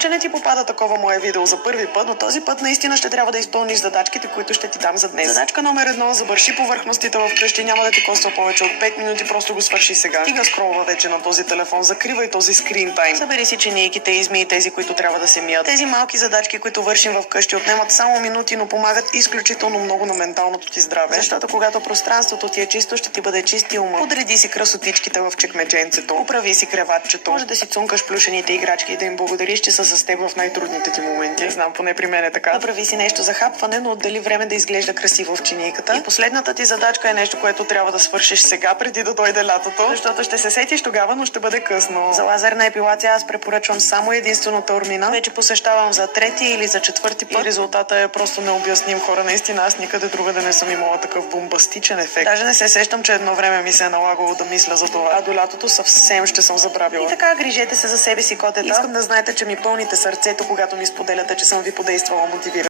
Че не ти попада такова мое видео за първи път, но този път наистина ще трябва да изпълниш задачките, които ще ти дам за днес. Задачка номер 1. Забърши повърхностите в къщи. Няма да ти коства повече от 5 минути, просто го свърши сега. Стига скролва вече на този телефон, закривай този скрин тайм. Събери си чинийките, измий тези, които трябва да се мият. Тези малки задачки, които вършим в къщи, отнемат само минути, но помагат изключително много на менталното ти здраве. Защото когато пространството ти е чисто, ще ти бъде чист и ума. Подреди си красотичките в чекмедженцето. Оправи си креватчето. Може да си цункаш плюшените играчки и да им благодариш, че са с теб в най-трудните ти моменти. Не знам, поне при мен е така. Направи си нещо за хапване, но отдели време да изглежда красиво в чинийката. И последната ти задачка е нещо, което трябва да свършиш сега, преди да дойде лятото. Защото ще се сетиш тогава, но ще бъде късно. За лазерна епилация аз препоръчвам само единствено Таурмина. Вече посещавам за трети или за четвърти път. И резултата е просто необясним. Хора, наистина аз никъде другаде не съм имала такъв бомбастичен ефект. Даже не се сещам, че едно време ми се е налагало да мисля за това. А до лятото съвсем ще съм забравила. И така, грижете се за себе си, котета. Искам да знаете, че ми пълните сърцето, когато ми споделяте, че съм ви подействала мотивирана.